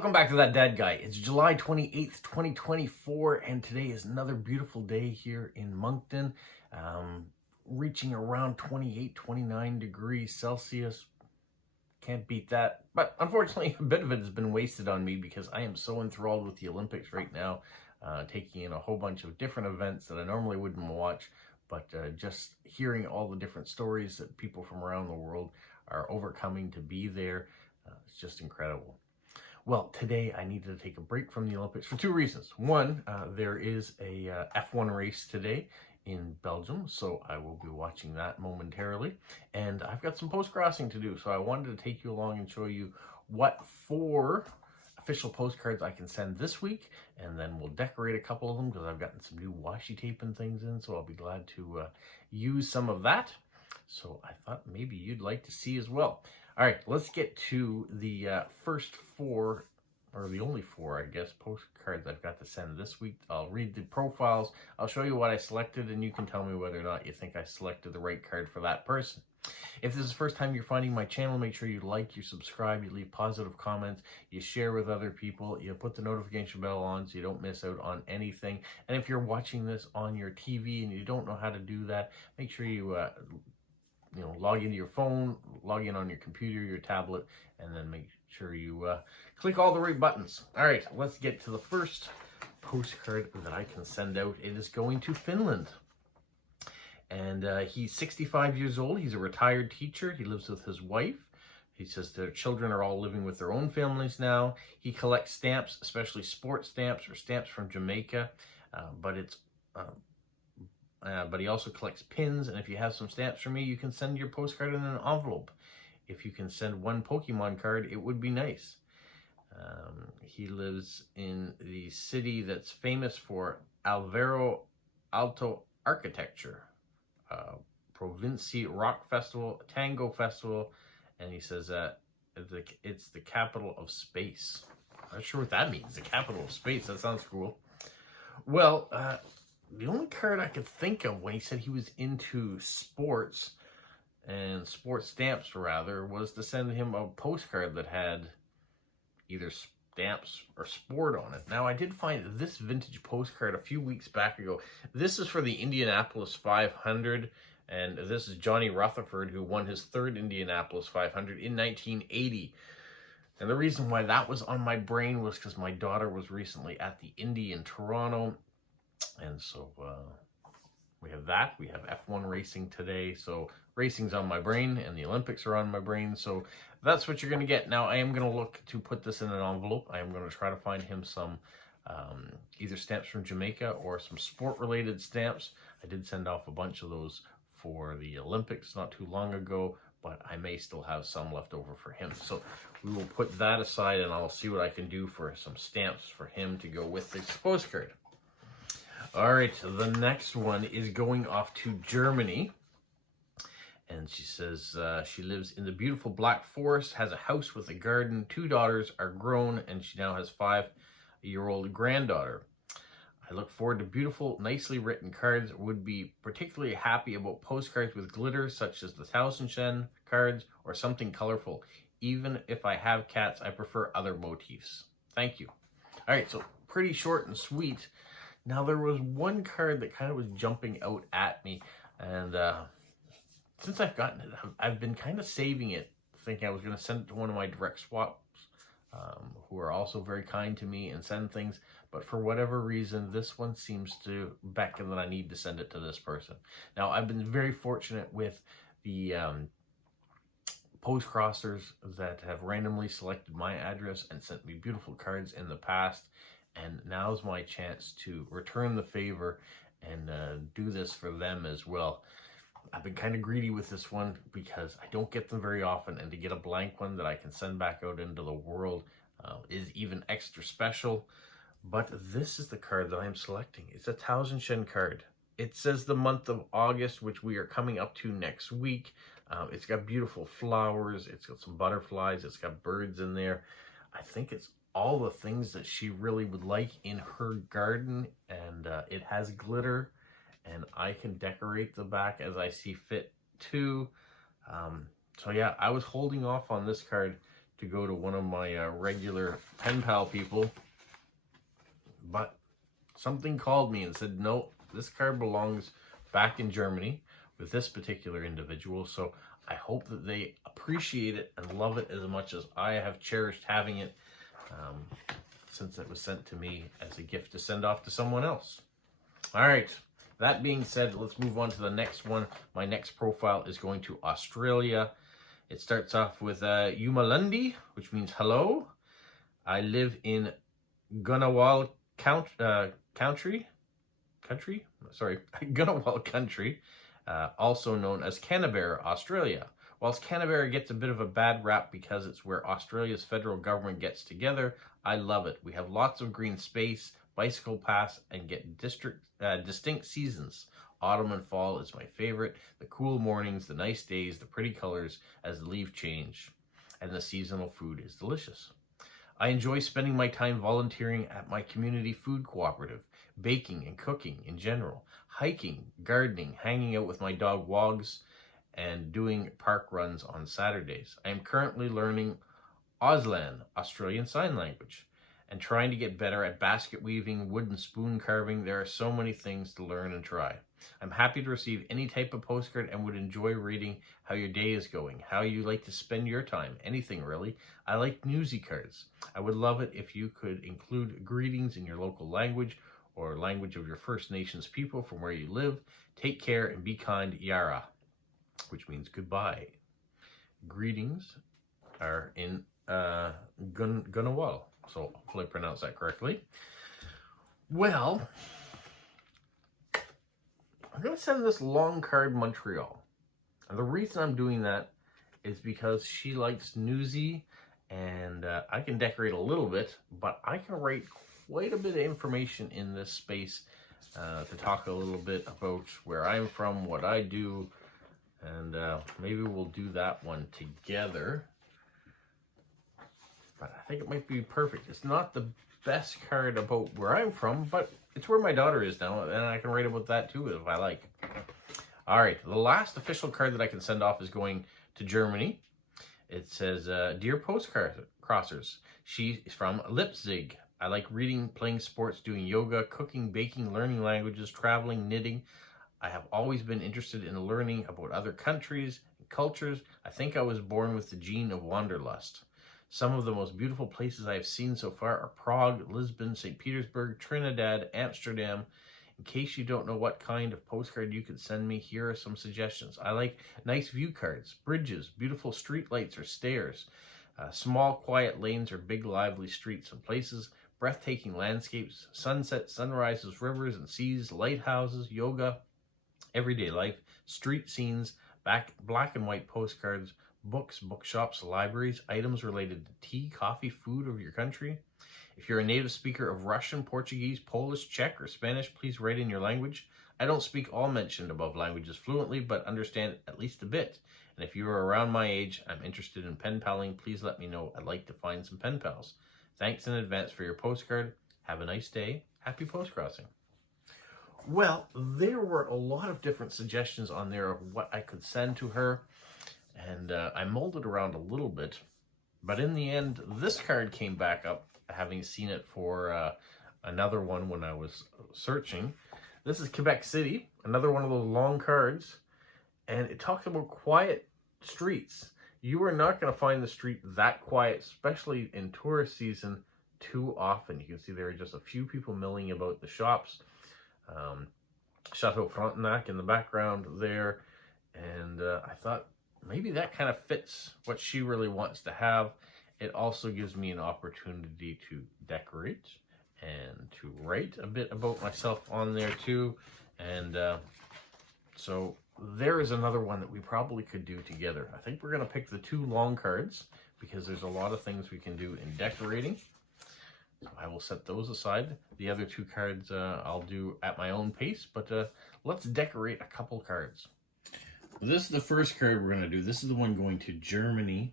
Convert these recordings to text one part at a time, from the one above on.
Welcome back to That Dad Guy. It's July 28th, 2024, and today is another beautiful day here in Moncton, reaching around 28, 29 degrees Celsius. Can't beat that. But unfortunately, a bit of it has been wasted on me because I am so enthralled with the Olympics right now, taking in a whole bunch of different events that I normally wouldn't watch, but just hearing all the different stories that people from around the world are overcoming to be there, it's just incredible. Well, today I needed to take a break from the Olympics for two reasons. One, there is a F1 race today in Belgium, so I will be watching that momentarily. And I've got some post-crossing to do, so I wanted to take you along and show you what 4 official postcards I can send this week, and then we'll decorate a couple of them because I've gotten some new washi tape and things in, so I'll be glad to use some of that. So I thought maybe you'd like to see as well. All right, let's get to the first 4, or the only 4, I guess, postcards I've got to send this week. I'll read the profiles. I'll show you what I selected, and you can tell me whether or not you think I selected the right card for that person. If this is the first time you're finding my channel, make sure you like, you subscribe, you leave positive comments, you share with other people, you put the notification bell on so you don't miss out on anything. And if you're watching this on your TV and you don't know how to do that, make sure you log into your phone, log in on your computer, your tablet, and then make sure you click all the right buttons. All right, let's get to the first postcard that I can send out. It is going to Finland. And he's 65 years old. He's a retired teacher. He lives with his wife. He says their children are all living with their own families now. He collects stamps, especially sports stamps or stamps from Jamaica, but he also collects pins, and if you have some stamps for me, you can send your postcard in an envelope. If you can send 1 Pokemon card, it would be nice. He lives in the city that's famous for Alvaro Alto architecture, Provinci Rock Festival, Tango Festival, and he says it's the capital of space. I'm not sure what that means, the capital of space. That sounds cool. Well, the only card I could think of when he said he was into sports, and sports stamps rather, was to send him a postcard that had either stamps or sport on it. Now, I did find this vintage postcard a few weeks back ago. This is for the Indianapolis 500, and this is Johnny Rutherford, who won his 3rd Indianapolis 500 in 1980. And the reason why that was on my brain was because my daughter was recently at the Indy in Toronto. And so we have that. We have F1 racing today. So racing's on my brain and the Olympics are on my brain. So that's what you're going to get. Now, I am going to look to put this in an envelope. I am going to try to find him some either stamps from Jamaica or some sport-related stamps. I did send off a bunch of those for the Olympics not too long ago, but I may still have some left over for him. So we will put that aside, and I'll see what I can do for some stamps for him to go with this postcard. All right, the next one is going off to Germany. And she says she lives in the beautiful Black Forest, has a house with a garden, 2 daughters are grown, and she now has 5-year-old granddaughter. I look forward to beautiful, nicely written cards. Would be particularly happy about postcards with glitter, such as the Tausendschein cards or something colorful. Even if I have cats, I prefer other motifs. Thank you. All right, so pretty short and sweet. Now, there was one card that kind of was jumping out at me, and since I've gotten it, I've been kind of saving it, thinking I was going to send it to one of my direct swaps, who are also very kind to me and send things, but for whatever reason, this one seems to beckon that I need to send it to this person. Now, I've been very fortunate with the post-crossers that have randomly selected my address and sent me beautiful cards in the past, and now's my chance to return the favor and do this for them as well. I've been kind of greedy with this one because I don't get them very often, and to get a blank one that I can send back out into the world is even extra special. But this is the card that I'm selecting. It's a Tausendschein card. It says the month of August, which we are coming up to next week. It's got beautiful flowers. It's got some butterflies. It's got birds in there. I think it's all the things that she really would like in her garden, and it has glitter, and I can decorate the back as I see fit too. So yeah, I was holding off on this card to go to one of my regular pen pal people, but something called me and said, no, this card belongs back in Germany with this particular individual. So I hope that they appreciate it and love it as much as I have cherished having it, since it was sent to me as a gift to send off to someone else. All right, that being said, let's move on to the next one. My next profile is going to Australia. It starts off with Yumalundi, which means hello. I live in Ngunnawal country, Ngunnawal country, also known as Canberra, Australia. Whilst Canberra gets a bit of a bad rap because it's where Australia's federal government gets together, I love it. We have lots of green space, bicycle paths, and get distinct seasons. Autumn and fall is my favorite. The cool mornings, the nice days, the pretty colors as the leaves change, and the seasonal food is delicious. I enjoy spending my time volunteering at my community food cooperative, baking and cooking in general, hiking, gardening, hanging out with my dog Wogs, and doing park runs on Saturdays. I am currently learning Auslan, Australian Sign Language, and trying to get better at basket weaving, wooden spoon carving. There are so many things to learn and try. I'm happy to receive any type of postcard and would enjoy reading how your day is going, how you like to spend your time, anything really. I like newsy cards. I would love it if you could include greetings in your local language or language of your First Nations people from where you live. Take care and be kind, Yara, which means goodbye. Greetings are in Ngunnawal, so hopefully I pronounced that correctly. Well, I'm going to send this long card Montreal. And the reason I'm doing that is because she likes newsy, and I can decorate a little bit, but I can write quite a bit of information in this space to talk a little bit about where I'm from, what I do, and maybe we'll do that one together. But I think it might be perfect. It's not the best card about where I'm from, but it's where my daughter is now, and I can write about that too if I like. All right, the last official card that I can send off is going to Germany. It says, Dear Postcrossers, she is from Leipzig. I like reading, playing sports, doing yoga, cooking, baking, learning languages, traveling, knitting. I have always been interested in learning about other countries and cultures. I think I was born with the gene of wanderlust. Some of the most beautiful places I have seen so far are Prague, Lisbon, St. Petersburg, Trinidad, Amsterdam. In case you don't know what kind of postcard you could send me, here are some suggestions. I like nice view cards, bridges, beautiful street lights or stairs, small quiet lanes or big lively streets and places, breathtaking landscapes, sunsets, sunrises, rivers and seas, lighthouses, yoga, everyday life, street scenes, black and white postcards, books, bookshops, libraries, items related to tea, coffee, food of your country. If you're a native speaker of Russian, Portuguese, Polish, Czech, or Spanish, please write in your language. I don't speak all mentioned above languages fluently, but understand at least a bit. And if you are around my age, I'm interested in pen paling, please let me know. I'd like to find some pen pals. Thanks in advance for your postcard. Have a nice day. Happy postcrossing. Well, there were a lot of different suggestions on there of what I could send to her. And I molded around a little bit, but in the end, this card came back up, having seen it for another one when I was searching. This is Quebec City, another one of those long cards, and it talks about quiet streets. You are not going to find the street that quiet, especially in tourist season, too often. You can see there are just a few people milling about the shops. Chateau Frontenac in the background there, and I thought, maybe that kind of fits what she really wants to have. It also gives me an opportunity to decorate and to write a bit about myself on there too. And so there is another one that we probably could do together. I think we're going to pick the two long cards because there's a lot of things we can do in decorating. So I will set those aside. The other two cards I'll do at my own pace, but let's decorate a couple cards. This is the first card we're going to do. This is the one going to Germany,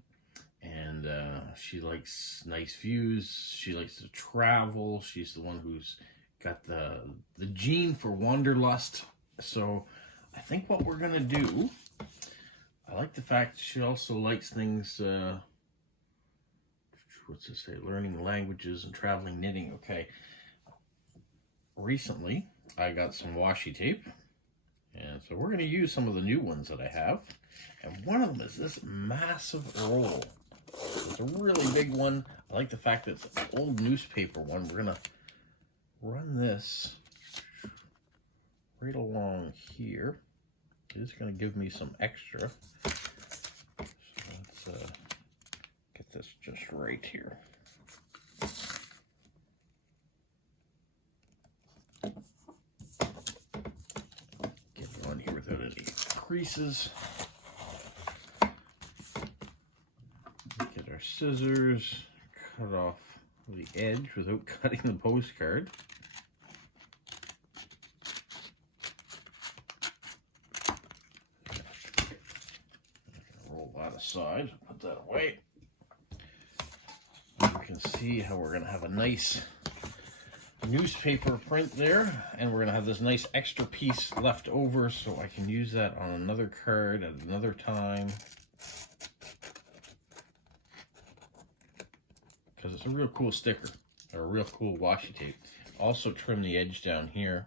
and she likes nice views. She likes to travel. She's the one who's got the gene for wanderlust. So I think what we're going to do, I like the fact she also likes things what's it say? Learning languages and traveling knitting. Okay. Recently, I got some washi tape. And so we're going to use some of the new ones that I have. And one of them is this massive roll. It's a really big one. I like the fact that it's an old newspaper one. We're going to run this right along here. It's going to give me some extra. So let's get this just right here. Get it on here without any creases. Get our scissors, cut off the edge without cutting the postcard. Roll that aside, put that away. You can see how we're going to have a nice newspaper print there, and we're going to have this nice extra piece left over so I can use that on another card at another time. Because it's a real cool sticker, or a real cool washi tape. Also trim the edge down here.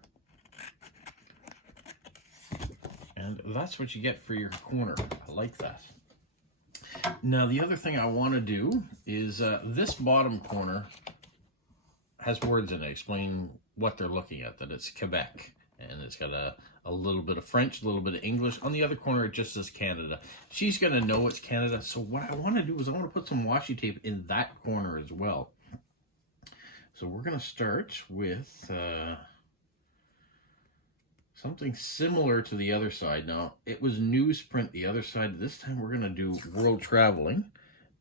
And that's what you get for your corner. I like that. Now the other thing I want to do is this bottom corner has words in it explaining what they're looking at, that it's Quebec. And it's got a little bit of French, a little bit of English. On the other corner, it just says Canada. She's going to know it's Canada. So what I want to do is I want to put some washi tape in that corner as well. So we're going to start with something similar to the other side. Now, it was newsprint the other side. This time we're going to do world traveling.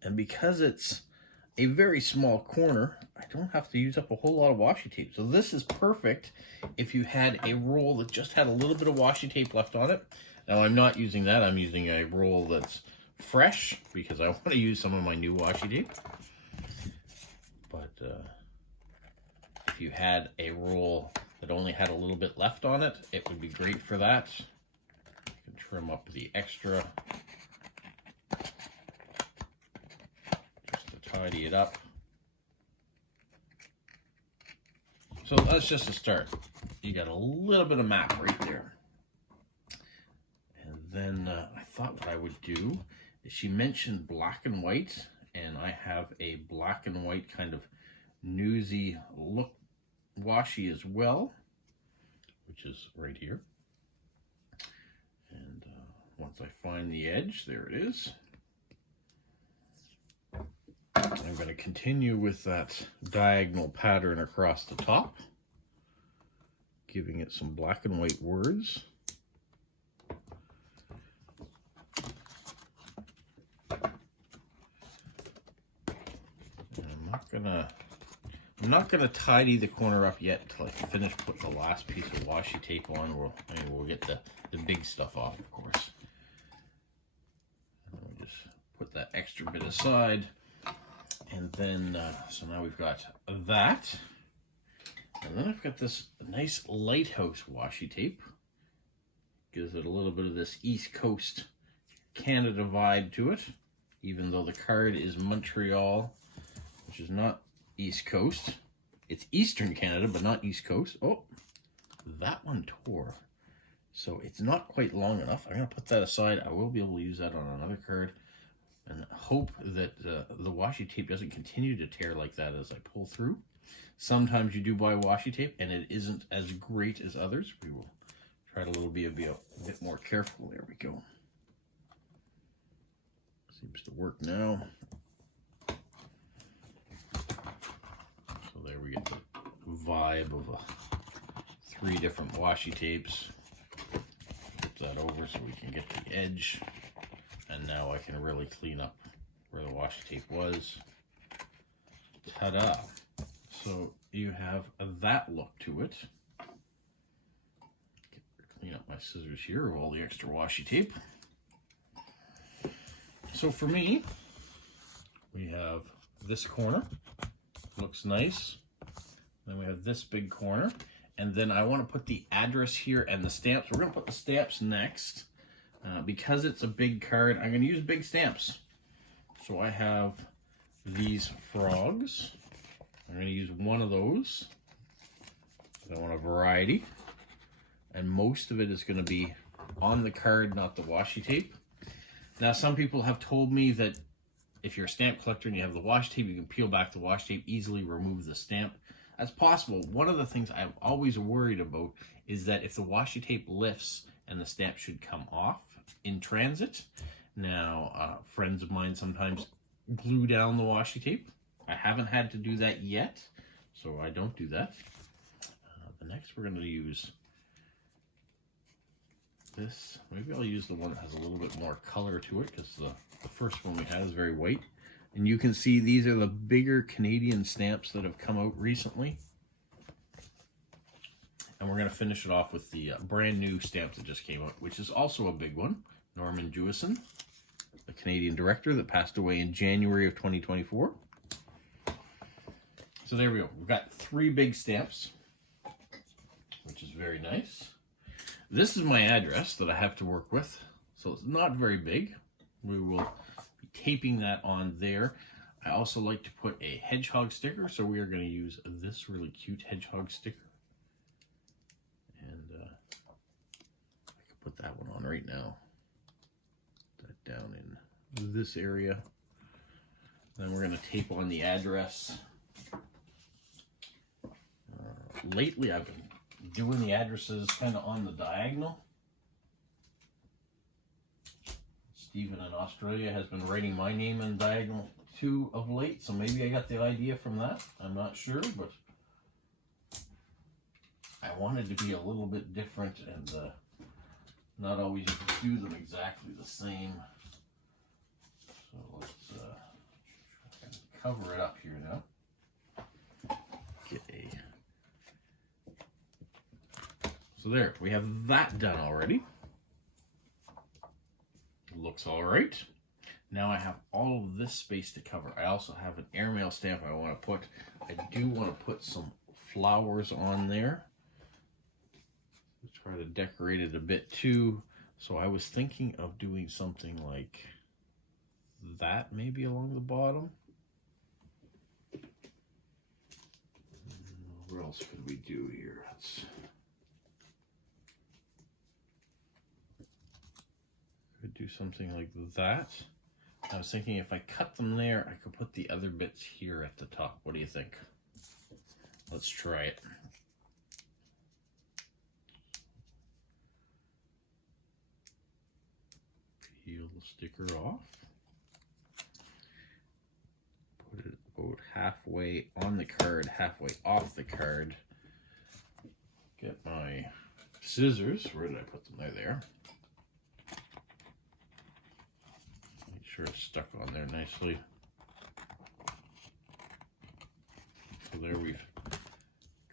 And because it's a very small corner, I don't have to use up a whole lot of washi tape. So this is perfect if you had a roll that just had a little bit of washi tape left on it. Now I'm not using that. I'm using a roll that's fresh because I want to use some of my new washi tape. But if you had a roll that only had a little bit left on it, it would be great for that. You can trim up the extra tidy it up. So that's just a start. You got a little bit of map right there. And then I thought what I would do is she mentioned black and white, and I have a black and white kind of newsy look washi as well, which is right here. And once I find the edge, there it is. I'm going to continue with that diagonal pattern across the top, giving it some black and white words. And I'm not gonna tidy the corner up yet until I finish putting the last piece of washi tape on. We'll get the big stuff off, of course. And we'll just put that extra bit aside. And then, so now we've got that. And then I've got this nice lighthouse washi tape. Gives it a little bit of this East Coast Canada vibe to it, even though the card is Montreal, which is not East Coast. It's Eastern Canada, but not East Coast. Oh, that one tore. So it's not quite long enough. I'm going to put that aside. I will be able to use that on another card. And hope that the washi tape doesn't continue to tear like that as I pull through. Sometimes you do buy washi tape and it isn't as great as others. We will try to be a bit more careful. There we go. Seems to work now. So there we get the vibe of 3 different washi tapes. Flip that over so we can get the edge. And now I can really clean up where the washi tape was. Ta-da! So you have that look to it. Clean up my scissors here of all the extra washi tape. So for me, we have this corner. Looks nice. Then we have this big corner. And then I want to put the address here and the stamps. We're going to put the stamps next. Because it's a big card, I'm going to use big stamps. So I have these frogs. I'm going to use one of those. I want a variety. And most of it is going to be on the card, not the washi tape. Now, some people have told me that if you're a stamp collector and you have the washi tape, you can peel back the washi tape, easily remove the stamp. That's possible. One of the things I'm always worried about is that if the washi tape lifts and the stamp should come off in transit. Now, friends of mine sometimes glue down the washi tape. I haven't had to do that yet, so I don't do that. The next we're going to use this. Maybe I'll use the one that has a little bit more color to it, because the first one we had is very white. And you can see these are the bigger Canadian stamps that have come out recently. And we're going to finish it off with the brand new stamp that just came out, which is also a big one. Norman Jewison, the Canadian director that passed away in January of 2024. So there we go. We've got 3 big stamps, which is very nice. This is my address that I have to work with, so it's not very big. We will be taping that on there. I also like to put a hedgehog sticker, so we are going to use this really cute hedgehog sticker. And I can put that one on right now. Put that down in this area. Then we're going to tape on the address. Lately, I've been doing the addresses kind of on the diagonal. Stephen in Australia has been writing my name in diagonal too of late, so maybe I got the idea from that. I'm not sure, but I wanted to be a little bit different and not always do them exactly the same. So let's cover it up here now. Okay. So there, we have that done already. Looks all right. Now I have all of this space to cover. I also have an airmail stamp I want to put. I do want to put some flowers on there. Try to decorate it a bit too. So I was thinking of doing something like that, maybe along the bottom. What else could we do here? Could do something like that. I was thinking if I cut them there, I could put the other bits here at the top. What do you think? Let's try it. Peel the sticker off. Put it about halfway on the card, halfway off the card. Get my scissors. Where did I put them? They're there. Make sure it's stuck on there nicely. So there we've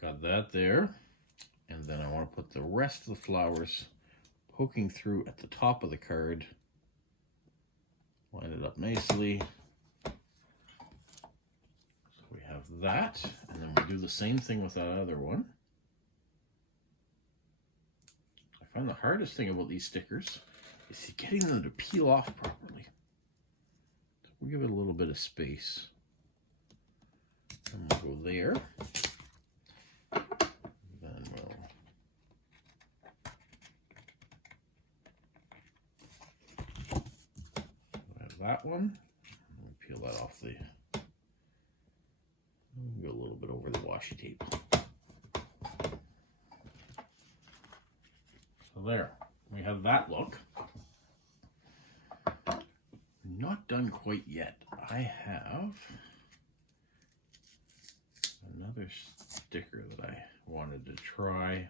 got that there. And then I want to put the rest of the flowers poking through at the top of the card. Line it up nicely. So we have that, and then we do the same thing with that other one. I find the hardest thing about these stickers is getting them to peel off properly. So we'll give it a little bit of space. And we'll go there. Then we'll have that one. We'll peel that off the. We'll go a little bit over the washi tape. So there, we have that look. Not done quite yet. I have another sticker that I wanted to try.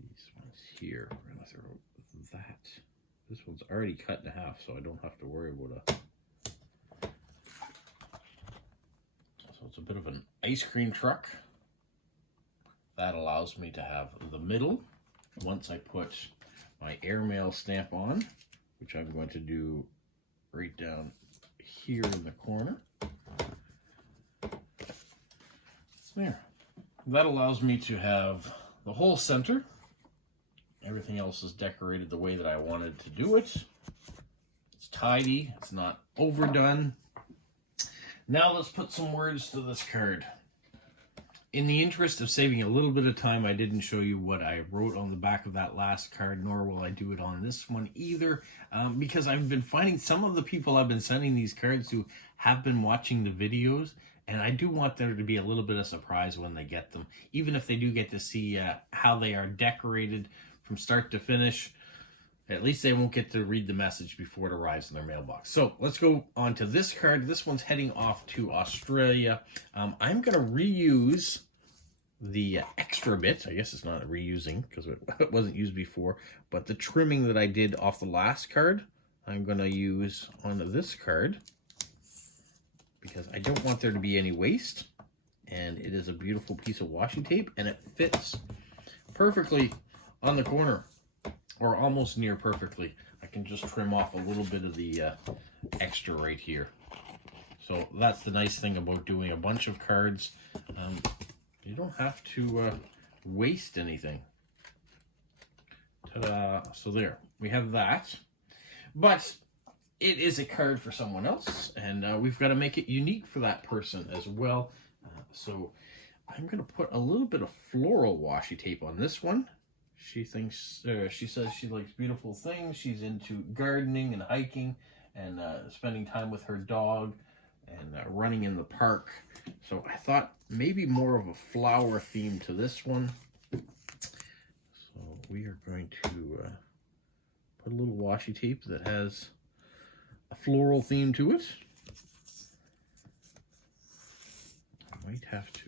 These ones here, we're gonna throw that. This one's already cut in half, so I don't have to worry about a. So it's a bit of an ice cream truck. That allows me to have the middle. Once I put my airmail stamp on, which I'm going to do right down here in the corner. There. That allows me to have the whole center. I Everything else is decorated the way that I wanted to do it. It's tidy. It's not overdone. Now let's put some words to this card. In the interest of saving a little bit of time, I didn't show you what I wrote on the back of that last card, nor will I do it on this one either, because I've been finding some of the people I've been sending these cards to have been watching the videos, and I do want there to be a little bit of surprise when they get them, even if they do get to see how they are decorated from start to finish. At least they won't get to read the message before it arrives in their mailbox. So let's go on to this card. This one's heading off to Australia. I'm going to reuse the extra bit. I guess it's not reusing because it wasn't used before. But the trimming that I did off the last card, I'm going to use onto this card because I don't want there to be any waste. And it is a beautiful piece of washi tape, and it fits perfectly on the corner. Or almost near perfectly. I can just trim off a little bit of the extra right here. So that's the nice thing about doing a bunch of cards. You don't have to waste anything. Ta-da! So there, we have that. But it is a card for someone else, and we've got to make it unique for that person as well. So I'm going to put a little bit of floral washi tape on this one. She says she likes beautiful things. She's into gardening and hiking and spending time with her dog and running in the park. So I thought maybe more of a flower theme to this one. So we are going to put a little washi tape that has a floral theme to it. I might have to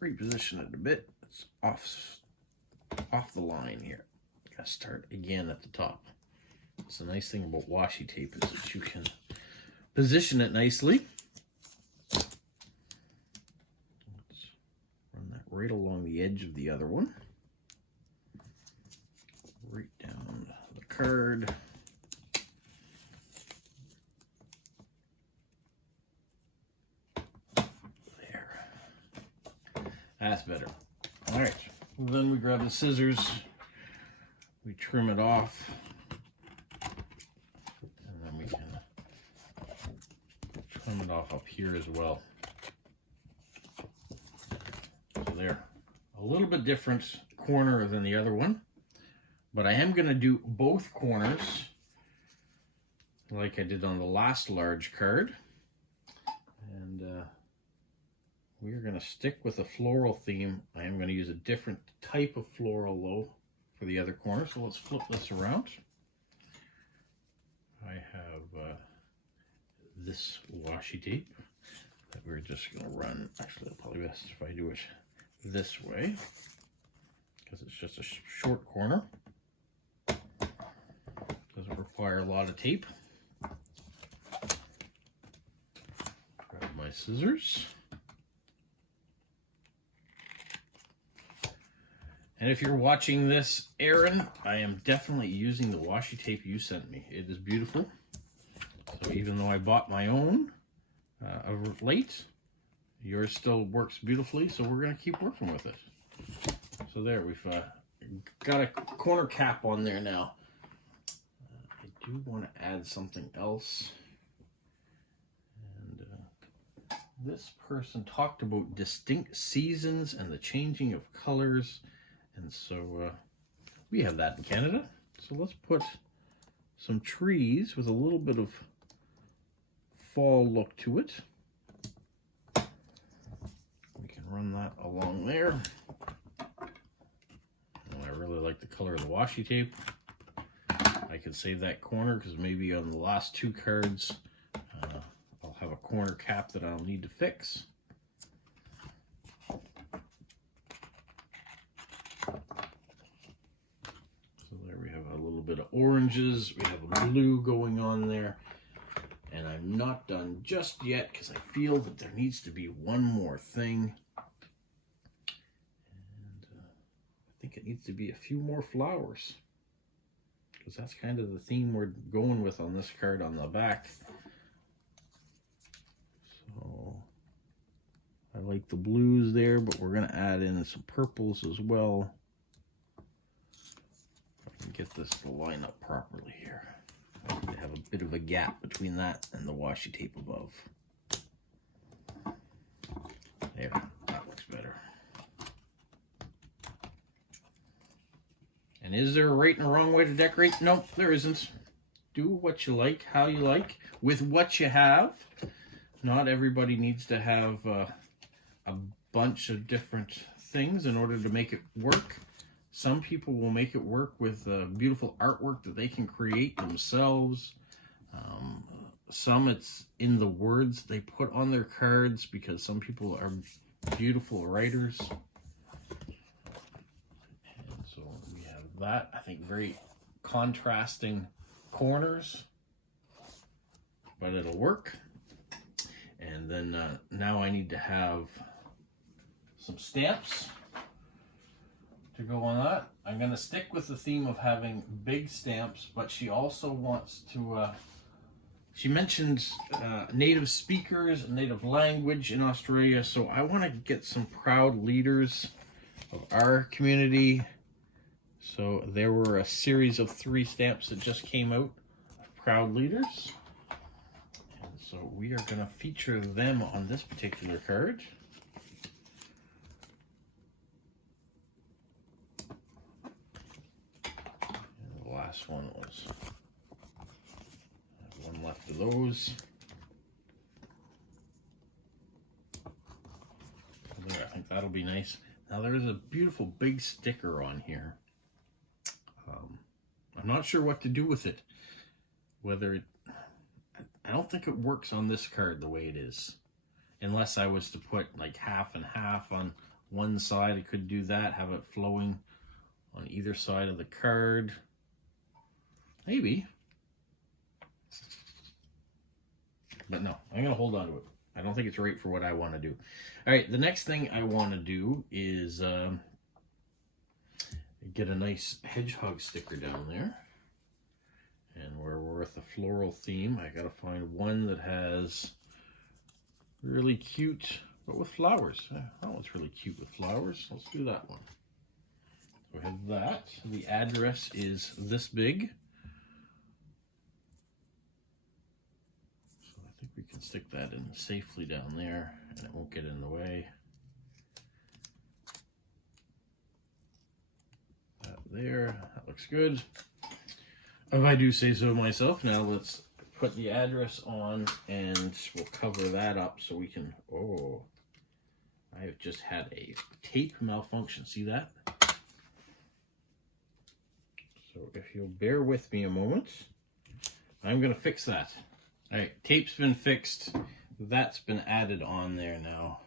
reposition it a bit. It's off the line here. Gotta start again at the top. It's the nice thing about washi tape is that you can position it nicely. Let's run that right along the edge of the other one. Right down the card. There. That's better. All right. Then we grab the scissors, we trim it off, and then we can trim it off up here as well. So there, a little bit different corner than the other one, but I am going to do both corners like I did on the last large card. And we are going to stick with a floral theme. I am going to use a different type of floral though for the other corner. So let's flip this around. I have this washi tape that we're just going to run. Actually, it's probably best if I do it this way because it's just a short corner. Doesn't require a lot of tape. Grab my scissors. And if you're watching this, Aaron, I am definitely using the washi tape you sent me. It is beautiful. So even though I bought my own of late, yours still works beautifully. So we're going to keep working with it. So there, we've got a corner cap on there now. I do want to add something else. And this person talked about distinct seasons and the changing of colors. And so we have that in Canada. So let's put some trees with a little bit of fall look to it. We can run that along there. And I really like the color of the washi tape. I can save that corner because maybe on the last two cards I'll have a corner cap that I'll need to fix. Bit of oranges, we have a blue going on there, and I'm not done just yet because I feel that there needs to be one more thing, and I think it needs to be a few more flowers because that's kind of the theme we're going with on this card on the back. So I like the blues there, but we're going to add in some purples as well. get this to line up properly here. I have a bit of a gap between that and the washi tape above. There, that looks better. And is there a right and a wrong way to decorate? No, there isn't. Do what you like, how you like, with what you have. Not everybody needs to have a bunch of different things in order to make it work. Some people will make it work with beautiful artwork that they can create themselves. Some it's in the words they put on their cards, because some people are beautiful writers. And so we have that, I think, very contrasting corners, but it'll work. And then now I need to have some stamps to go on that. I'm going to stick with the theme of having big stamps, but she also wants to, she mentioned native speakers and native language in Australia, so I want to get some proud leaders of our community. So there were a series of 3 stamps that just came out of proud leaders. And so we are going to feature them on this particular card. Last one was, I have one left of those. There, I think that'll be nice. Now there is a beautiful big sticker on here. I'm not sure what to do with it. Whether it, I don't think it works on this card the way it is. Unless I was to put like half and half on one side, I could do that, have it flowing on either side of the card. Maybe. But no, I'm going to hold on to it. I don't think it's right for what I want to do. All right, the next thing I want to do is get a nice hedgehog sticker down there. And we're with a floral theme. I got to find one that has really cute, but with flowers. That one's really cute with flowers. Let's do that one. So we have that. The address is this big. I think we can stick that in safely down there and it won't get in the way. That there, that looks good. If I do say so myself. Now let's put the address on and we'll cover that up so we can, oh, I have just had a tape malfunction, see that? So if you'll bear with me a moment, I'm gonna fix that. All right, tape's been fixed. That's been added on there now.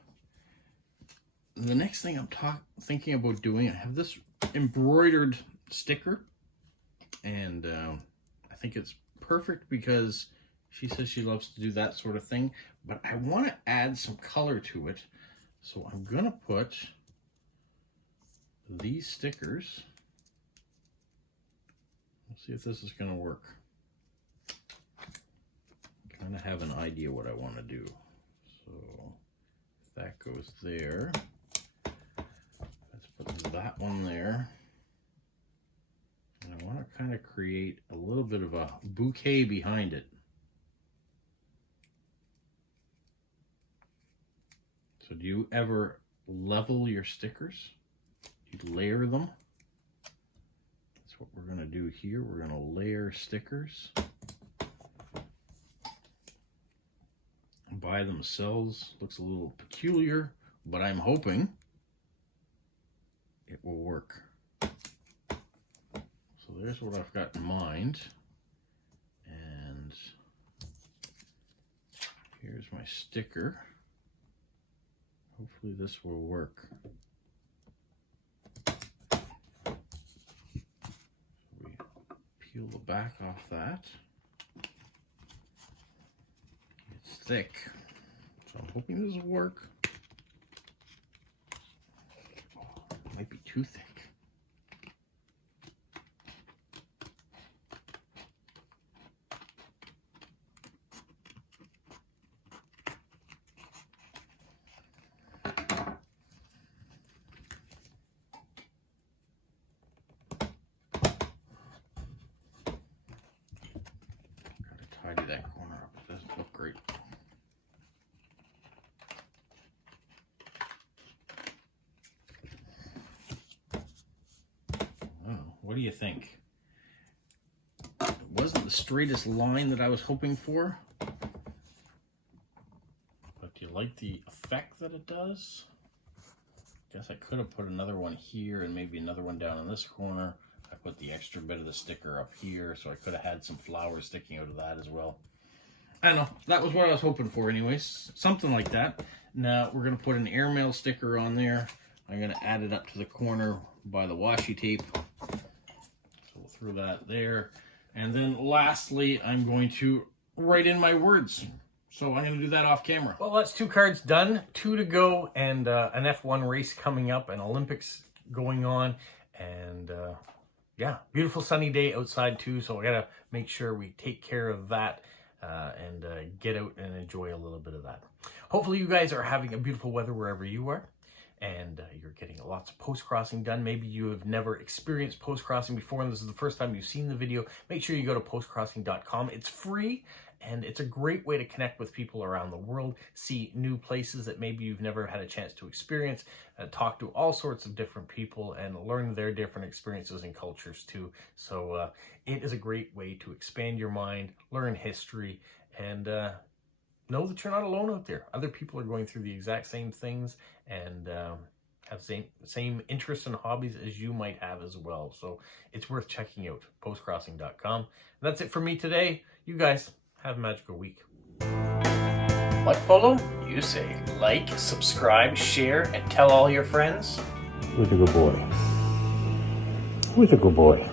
The next thing I'm thinking about doing, I have this embroidered sticker, and I think it's perfect because she says she loves to do that sort of thing, but I want to add some color to it. So I'm gonna put these stickers. Let's see if this is gonna work. Kind of have an idea what I want to do. So if that goes there, let's put that one there. And I want to kind of create a little bit of a bouquet behind it. So do you ever level your stickers? Do you layer them? That's what we're going to do here. We're going to layer stickers. By themselves looks a little peculiar, but I'm hoping it will work. So there's what I've got in mind, and here's my sticker. Hopefully this will work. So we peel the back off that. Thick, so I'm hoping this will work. Oh, it might be too thick. what do you think? It wasn't the straightest line that I was hoping for, but do you like the effect that it does? Guess I could have put another one here and maybe another one down in this corner. I put the extra bit of the sticker up here, so I could have had some flowers sticking out of that as well. I don't know. That was what I was hoping for anyways. Something like that. Now we're going to put an airmail sticker on there. I'm going to add it up to the corner by the washi tape. So we'll throw that there. And then lastly, I'm going to write in my words. So I'm going to do that off camera. Well, that's 2 cards done. 2 to go, and an F1 race coming up, an Olympics going on. And yeah, beautiful sunny day outside too. So I got to make sure we take care of that and get out and enjoy a little bit of that. Hopefully you guys are having a beautiful weather wherever you are. And you're getting lots of post-crossing done. Maybe you have never experienced post-crossing before and this is the first time you've seen the video. Make sure you go to postcrossing.com. It's free and it's a great way to connect with people around the world, see new places that maybe you've never had a chance to experience, talk to all sorts of different people and learn their different experiences and cultures too. So it is a great way to expand your mind, learn history, and know that you're not alone out there. Other people are going through the exact same things and have same interests and hobbies as you might have as well. So it's worth checking out, postcrossing.com. That's it for me today. You guys have a magical week. What, Polo? You say like, subscribe, share, and tell all your friends? Who's a good boy? Who's a good boy?